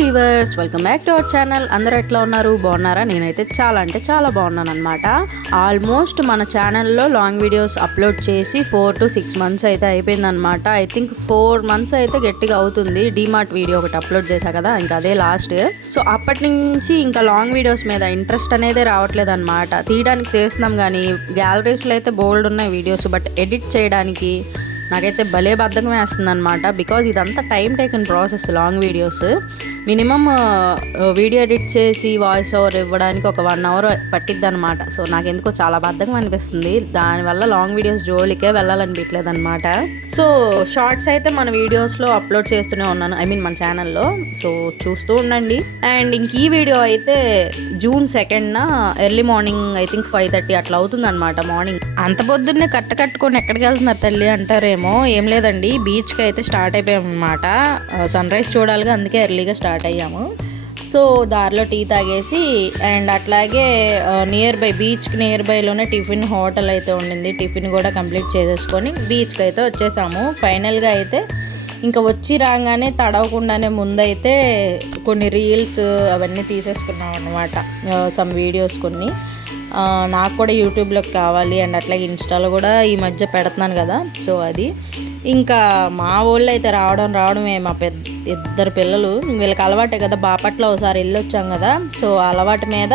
Viewers, welcome back to our channel. అందరూ ఎట్లా ఉన్నారు? బాగున్నారా? నేనైతే చాలా అంటే చాలా బాగున్నాను అనమాట. ఆల్మోస్ట్ మన ఛానల్లో లాంగ్ వీడియోస్ అప్లోడ్ చేసి 4 to 6 months అయితే అయిపోయిందనమాట. ఐ థింక్ 4 months అయితే గట్టిగా అవుతుంది. డీమార్ట్ వీడియో ఒకటి అప్లోడ్ చేశా కదా, ఇంకా అదే లాస్ట్. సో అప్పటి నుంచి ఇంకా లాంగ్ వీడియోస్ మీద ఇంట్రెస్ట్ అనేది రావట్లేదు అనమాట. తీయడానికి తీస్తున్నాం కానీ గ్యాలరీస్లో అయితే బోల్డ్ ఉన్నాయి వీడియోస్, బట్ ఎడిట్ చేయడానికి నాకైతే భలే బద్ధకం వేస్తుంది అనమాట. బికాజ్ ఇదంతా time taken process. Long videos minimum video edit చేసి వాయిస్ ఓవర్ ఇవ్వడానికి ఒక 1 hour పట్టిద్ది అనమాట. సో నాకు ఎందుకో చాలా బద్ధకం అనిపిస్తుంది. దానివల్ల లాంగ్ వీడియోస్ జోలికే వెళ్ళాలనిపించలేదు అనమాట. సో షార్ట్స్ అయితే మన వీడియోస్లో అప్లోడ్ చేస్తూనే ఉన్నాను, ఐ మీన్ మన ఛానల్లో. సో చూస్తూ ఉండండి. అండ్ ఇంక ఈ వీడియో అయితే June 2nd early morning, I think 5:30 అట్లా అవుతుంది అనమాట. మార్నింగ్ అంత పొద్దున్నే కట్టుకొని ఎక్కడికి వెళ్తున్నారు తల్లి అంటారేమో. ఏం లేదండి, బీచ్కి అయితే స్టార్ట్ అయిపోయాం అనమాట. సన్ రైజ్ చూడాలిగా, అందుకే ఎర్లీగా స్టార్ట్ అయ్యాము. సో దారిలో టీ తాగేసి అండ్ అట్లాగే బీచ్కి నియర్ బైలోనే టిఫిన్ హోటల్ అయితే ఉండింది. టిఫిన్ కూడా కంప్లీట్ చేసేసుకొని బీచ్కి అయితే వచ్చేసాము. ఫైనల్గా అయితే ఇంకా వచ్చి రాగానే తడవకుండానే ముందైతే కొన్ని రీల్స్ అవన్నీ తీసేసుకున్నాం అనమాట. సమ్ వీడియోస్ కొన్ని నాకు కూడా యూట్యూబ్లోకి కావాలి, అండ్ అట్లాగే ఇన్స్టాలో కూడా ఈ మధ్య పెడుతున్నాను కదా. సో అది ఇంకా మా వాళ్ళు అయితే రావడమే. మా ఇద్దరు పిల్లలు, వీళ్ళకి అలవాటే కదా, బాపట్ల ఒకసారి వెళ్ళొచ్చాం కదా. సో అలవాటు మీద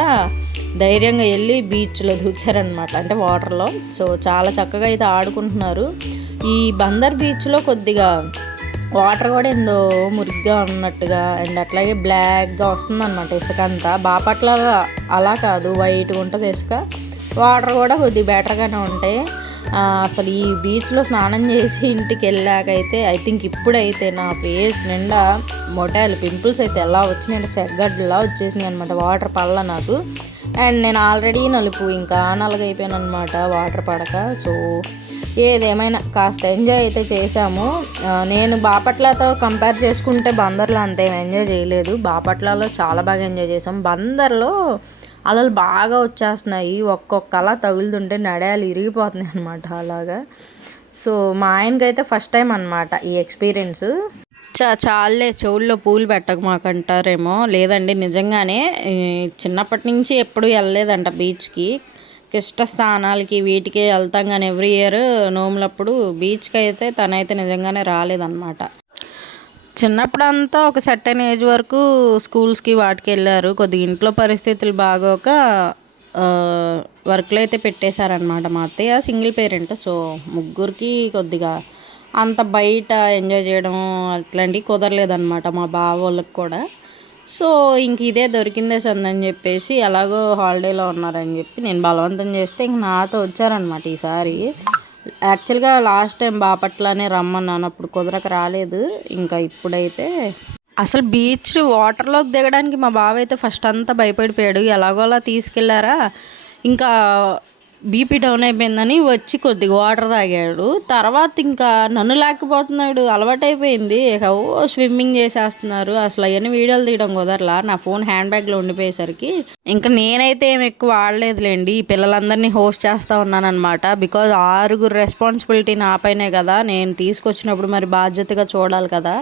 ధైర్యంగా వెళ్ళి బీచ్లో దూకారనమాట, అంటే వాటర్లో. సో చాలా చక్కగా అయితే ఆడుకుంటున్నారు. ఈ బందర్ బీచ్లో కొద్దిగా వాటర్ కూడా ఏందో మురిగ్గా ఉన్నట్టుగా అండ్ అట్లాగే బ్లాక్గా వస్తుంది అనమాట ఇసుక అంతా. బాపట్ల అలా కాదు, వైట్గా ఉంటుంది ఇసుక. వాటర్ కూడా కొద్దిగా బెటర్గానే ఉంటాయి. అసలు ఈ బీచ్లో స్నానం చేసి ఇంటికి వెళ్ళాకైతే ఐ థింక్ ఇప్పుడైతే నా ఫేస్ నిండా మొటాయిల్ పింపుల్స్ అయితే ఎలా వచ్చినాయి, సెగ్గడ్లా వచ్చేసినాయి అనమాట వాటర్ పడల నాకు. అండ్ నేను ఆల్రెడీ ఇంకా నలుగైపోయాను అనమాట వాటర్ పడక. సో ఏదేమైనా కాస్త ఎంజాయ్ అయితే చేసాము. నేను బాపట్లతో కంపేర్ చేసుకుంటే బందర్లో అంత ఎంజాయ్ చేయలేదు. బాపట్లలో చాలా బాగా ఎంజాయ్ చేసాం. బందర్లో అలలు బాగా వచ్చేస్తున్నాయి, ఒక్కొక్క అలా తగులుతుంటే నడయాలు ఇరిగిపోతున్నాయి అనమాట అలాగా. సో మా ఆయనకైతే ఫస్ట్ టైం అనమాట ఈ ఎక్స్పీరియన్స్. చాలే చెవుల్లో పూలు పెట్టక మాకంటారేమో. లేదండి, నిజంగానే చిన్నప్పటి నుంచి ఎప్పుడు వెళ్ళలేదంట బీచ్కి. ఇష్ట స్థానాలకి వీటికి వెళ్తాం కానీ ఎవ్రీ ఇయర్ నోములప్పుడు బీచ్కి అయితే తనైతే నిజంగానే రాలేదన్నమాట. చిన్నప్పుడంతా ఒక సర్టెన్ ఏజ్ వరకు స్కూల్స్కి వాటికి వెళ్ళారు. కొద్దిగా ఇంట్లో పరిస్థితులు బాగోక వర్క్లు అయితే పెట్టేశారనమాట. మా అత్తయ్య సింగిల్ పేరెంట్. సో ముగ్గురికి కొద్దిగా అంత బయట ఎంజాయ్ చేయడం అట్లాంటివి కుదరలేదన్నమాట, మా బావ వాళ్ళకి కూడా. సో ఇంక ఇదే దొరికిందే సందని చెప్పేసి ఎలాగో హాలిడేలో ఉన్నారని చెప్పి నేను బలవంతం చేస్తే ఇంక నాతో వచ్చారనమాట ఈసారి. యాక్చువల్గా లాస్ట్ టైం బాపట్లనే రమ్మన్నాను, అప్పుడు కుదరక రాలేదు. ఇంకా ఇప్పుడైతే అసలు బీచ్ వాటర్లోకి దిగడానికి మా బావ అయితే ఫస్ట్ అంతా భయపడిపోయాడు. ఎలాగోలా తీసుకెళ్లారా, ఇంకా బీపీ డౌన్ అయిపోయిందని వచ్చి కొద్దిగా వాటర్ తాగాడు. తర్వాత ఇంకా నన్ను లేకపోతున్నాడు, అలవాటైపోయింది. స్విమ్మింగ్ చేసేస్తున్నారు. అసలు అవన్నీ వీడియోలు తీయడం కుదరలా, నా ఫోన్ హ్యాండ్ బ్యాగ్లో ఉండిపోయేసరికి ఇంకా నేనైతే ఏం ఎక్కువ ఆడలేదులేండి. ఈ పిల్లలందరినీ హోస్ట్ చేస్తూ ఉన్నాను అనమాట. బికాజ్ 6 రెస్పాన్సిబిలిటీ నా పైనే కదా, నేను తీసుకొచ్చినప్పుడు మరి బాధ్యతగా చూడాలి కదా.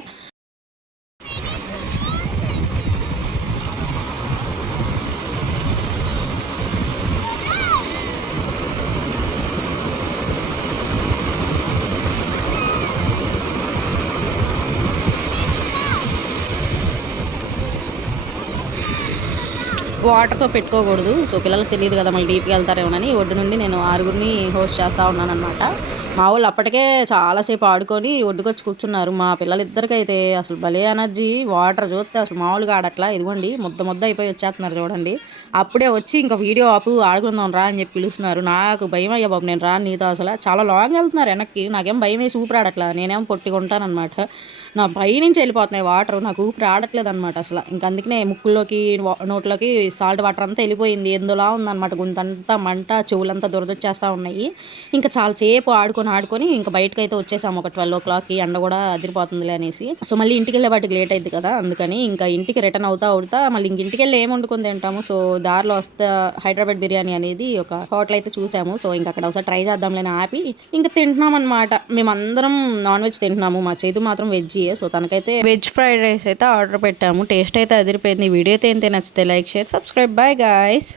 వాటర్తో పెట్టుకోకూడదు. సో పిల్లలకు తెలియదు కదా, మళ్ళీ డీప్గా వెళ్తారేమోనని ఒడ్డు నుండి నేను 6 హోస్ట్ చేస్తూ ఉన్నాను అనమాట. మా వాళ్ళు అప్పటికే చాలాసేపు ఆడుకొని ఒడ్డుకొచ్చి కూర్చున్నారు. మా పిల్లలిద్దరికైతే అసలు భలే ఎనర్జీ. వాటర్ చూస్తే అసలు మామూలుగా ఆడట్లా. ఇదిగోండి ముద్ద అయిపోయి వచ్చేస్తున్నారు చూడండి. అప్పుడే వచ్చి ఇంకా వీడియో ఆడుకుందాం రా అని చెప్పి పిలుస్తున్నారు. నాకు భయం అయ్యా బాబు, నేను రాను నీతో. అసలు చాలా లాంగ్ వెళ్తున్నారు వెనక్కి. నాకేం భయం వేసి ఊపిరి ఆడట్లా. నేనేమో పొట్టిగుంటానమాట. నా పై నుంచి వెళ్ళిపోతున్నాయి వాటర్, నాకు ఊపిరి ఆడట్లేదు అనమాట అసలు. ఇంకా అందుకనే ముక్కుల్లోకి నోట్లోకి సాల్ట్ వాటర్ అంతా వెళ్ళిపోయింది. ఎందులా ఉందన్నమాట, గొంతంతా మంట, చెవులంతా దురదొచ్చేస్తూ ఉన్నాయి. ఇంకా చాలాసేపు ఆడుకొని ఇంకా బయటకు అయితే వచ్చేసాము. ఒక 12 o'clockకి. ఎండ కూడా అదిరిపోతుందిలే అనేసి. సో మళ్ళీ ఇంటికి వెళ్ళే వాటికి లేట్ అయింది కదా, అందుకని ఇంకా ఇంటికి రిటర్న్ అవుతా మళ్ళీ ఇంటికి వెళ్ళి ఏం వండుకొని తింటాము. సో దారిలో వస్తే హైదరాబాద్ బిర్యానీ అనేది ఒక హోటల్ అయితే చూసాము. సో ఇంకా అక్కడ ఒకసారి ట్రై చేద్దాంలేని ఆపి ఇంకా తింటున్నాం అనమాట. మేమందరం నాన్ వెజ్ తింటున్నాము, మా చేతు మాత్రం వెజ్. సో తనకైతే వెజ్ ఫ్రైడ్ రైస్ అయితే ఆర్డర్ పెట్టాము. టేస్ట్ అయితే అదిరిపోయింది. వీడియో అయితే నచ్చితే like share subscribe. Bye guys.